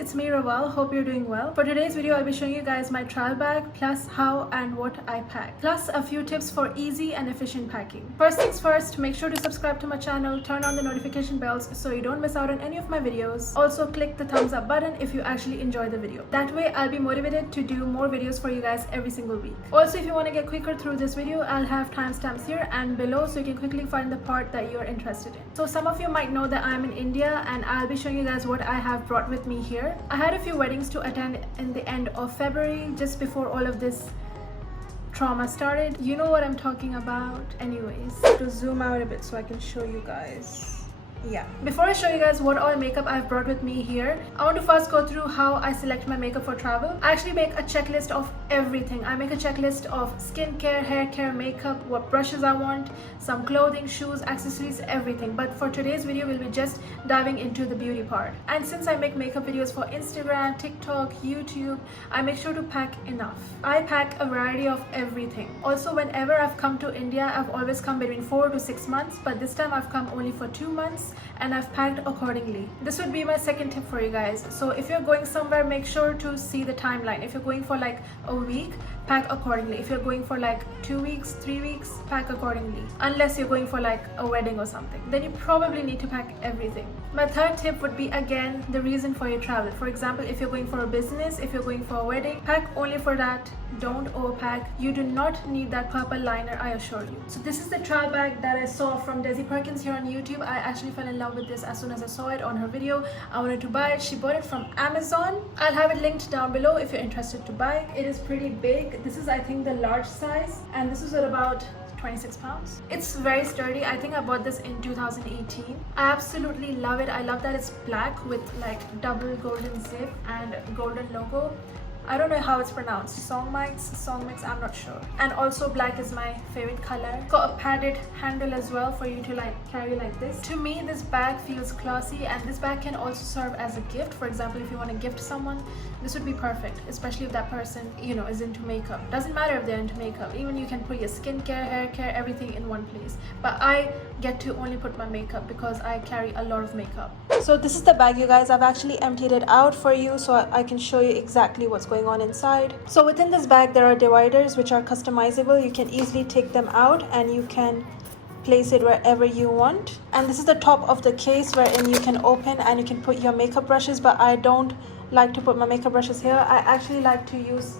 it's me Raval. Hope you're doing well. For today's video, I'll be showing you guys my travel bag plus how and what I pack, plus a few tips for easy and efficient packing. First things first, make sure to subscribe to my channel, turn on the notification bells so you don't miss out on any of my videos. Also click the thumbs up button if you actually enjoy the video. That way I'll be motivated to do more videos for you guys every single week. Also, if you want to get quicker through this video, I'll have timestamps here and below so you can quickly find the part that you're interested in. So some of you might know that I'm in India and I'll be showing you guys what I have brought with me here. I had a few weddings to attend in the end of February, just before all of this trauma started. You know what I'm talking about. Anyways, to zoom out a bit so I can show you guys. Yeah, before I show you guys what all makeup I've brought with me here, I want to first go through how I select my makeup for travel. I actually make a checklist of everything. I make a checklist of skincare, hair care, makeup, what brushes I want, some clothing, shoes, accessories, everything. But for today's video, we'll be just diving into the beauty part. And since I make makeup videos for Instagram, TikTok, YouTube, I make sure to pack enough. I pack a variety of everything. Also, whenever I've come to India, I've always come between 4 to 6 months, but this time I've come only for 2 months and I've packed accordingly. This would be my second tip for you guys. So if you're going somewhere, make sure to see the timeline. If you're going for like a week, pack accordingly. If you're going for like 2 weeks, 3 weeks, pack accordingly. Unless you're going for like a wedding or something, then you probably need to pack everything. My third tip would be, again, the reason for your travel. For example, if you're going for a business, if you're going for a wedding, pack only for that. Don't overpack. You do not need that purple liner, I assure you. So this is the travel bag that I saw from Desi Perkins here on YouTube. I actually fell in love with this as soon as I saw it on her video. I wanted to buy it. She bought it from Amazon. I'll have it linked down below if you're interested to buy. It is pretty big. This is, I think, the large size, and this is at about 26 pounds. It's very sturdy. I think I bought this in 2018. I absolutely love it. I love that it's black with like double golden zip and golden logo. I don't know how it's pronounced. Songmix, I'm not sure. And also black is my favorite color. It's got a padded handle as well for you to like carry like this. To me, this bag feels classy, and this bag can also serve as a gift. For example, if you want to gift someone, this would be perfect, especially if that person, you know, is into makeup. Doesn't matter if they're into makeup. Even you can put your skincare, hair care, everything in one place. But I get to only put my makeup because I carry a lot of makeup. So this is the bag, you guys. I've actually emptied it out for you so I can show you exactly what's going on inside. So within this bag, there are dividers which are customizable. You can easily take them out and you can place it wherever you want. And this is the top of the case wherein you can open and you can put your makeup brushes, but I don't like to put my makeup brushes here. I actually like to use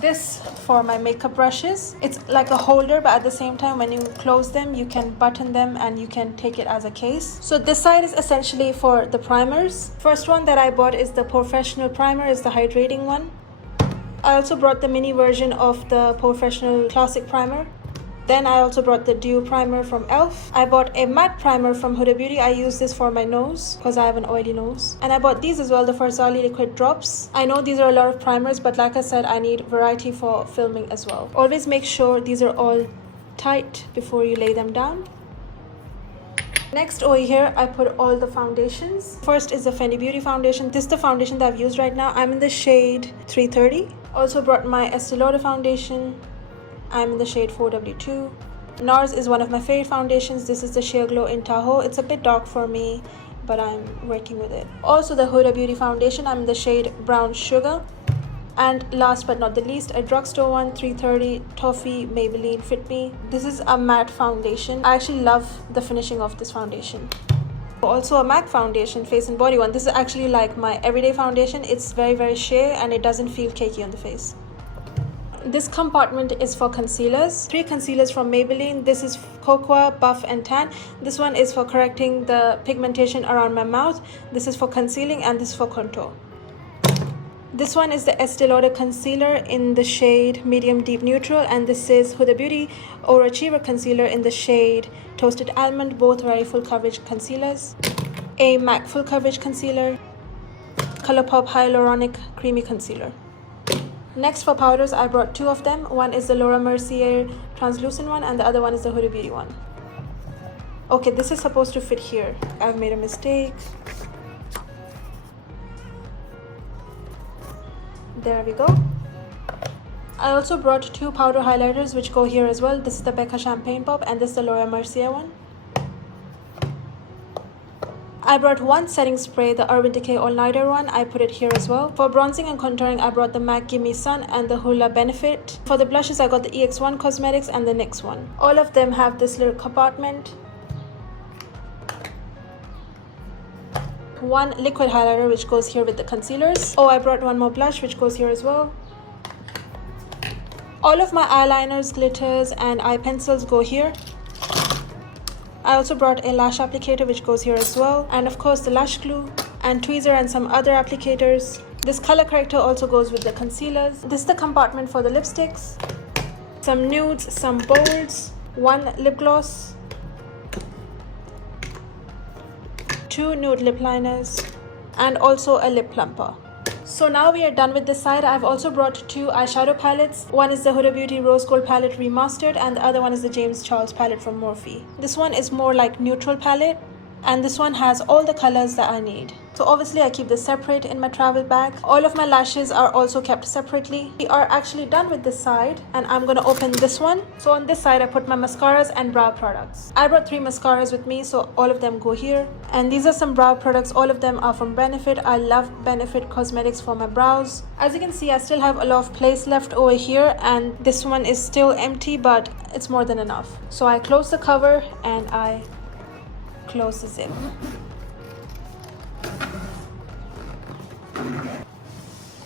this for my makeup brushes. It's like a holder, but at the same time, when you close them, you can button them and you can take it as a case. So this side is essentially for the primers. First one that I bought is the Professional primer, is the hydrating one. I also brought the mini version of the Professional Classic primer. Then I also brought the Dew primer from e.l.f. I bought a matte primer from Huda Beauty. I use this for my nose because I have an oily nose. And I bought these as well, the Farzali liquid drops. I know these are a lot of primers, but like I said, I need variety for filming as well. Always make sure these are all tight before you lay them down. Next over here, I put all the foundations. First is the Fenty Beauty foundation. This is the foundation that I've used right now. I'm in the shade 330. Also brought my Estee Lauder foundation. I'm in the shade 4W2. NARS is one of my favorite foundations. This is the Sheer Glow in Tahoe. It's a bit dark for me, but I'm working with it. Also the Huda Beauty foundation. I'm in the shade Brown Sugar. And last but not the least, a drugstore one, 330 Toffee Maybelline Fit Me. This is a matte foundation. I actually love the finishing of this foundation. Also a MAC foundation, Face and Body one. This is actually like my everyday foundation. It's very sheer and it doesn't feel cakey on the face. This compartment is for concealers. 3 concealers from Maybelline. This is Cocoa, Buff and Tan. This one is for correcting the pigmentation around my mouth. This is for concealing and this is for contour. This one is the Estee Lauder concealer in the shade Medium Deep Neutral, and this is Huda Beauty Overachiever concealer in the shade Toasted Almond, both very full coverage concealers. A MAC full coverage concealer. Colourpop Hyaluronic Creamy Concealer. Next for powders, I brought 2 of them. One is the Laura Mercier translucent one and the other one is the Huda Beauty one. Okay, this is supposed to fit here. I've made a mistake. There we go. I also brought 2 powder highlighters which go here as well. This is the Becca Champagne Pop and this is the Laura Mercier one. I brought one setting spray, the Urban Decay All Nighter one. I put it here as well. For bronzing and contouring, I brought the MAC Gimme Sun and the Hoola Benefit. For the blushes, I got the EX1 Cosmetics and the NYX one. All of them have this little compartment. One liquid highlighter which goes here with the concealers. Oh, I brought one more blush which goes here as well. All of my eyeliners, glitters and eye pencils go here. I also brought a lash applicator which goes here as well, and of course the lash glue and tweezer and some other applicators. This color corrector also goes with the concealers. This is the compartment for the lipsticks, some nudes, some bolds, one lip gloss, 2 nude lip liners, and also a lip plumper. So now we are done with this side. I've also brought 2 eyeshadow palettes. One is the Huda Beauty Rose Gold palette remastered, and the other one is the James Charles palette from Morphe. This one is more like neutral palette, and this one has all the colors that I need. So obviously I keep this separate in my travel bag. All of my lashes are also kept separately. We are actually done with this side, and I'm gonna open this one. So on this side I put my mascaras and brow products. I brought 3 mascaras with me, so all of them go here. And these are some brow products. All of them are from Benefit. I love Benefit cosmetics for my brows. As you can see, I still have a lot of place left over here, and this one is still empty, but it's more than enough. So I close the cover and I close the zip.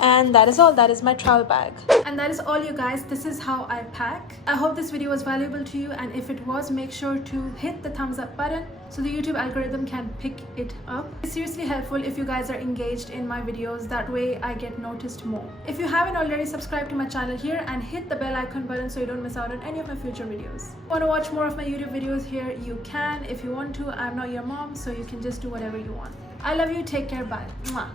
And that is all. That is my travel bag. And that is all, you guys. This is how I pack. I hope this video was valuable to you, and if it was, make sure to hit the thumbs up button so the YouTube algorithm can pick it up. It's seriously helpful if you guys are engaged in my videos. That way I get noticed more. If you haven't already, subscribe to my channel here and hit the bell icon button so you don't miss out on any of my future videos. Want to watch more of my YouTube videos here? You can. If you want to, I'm not your mom, so you can just do whatever you want. I love you. Take care. Bye. Mwah.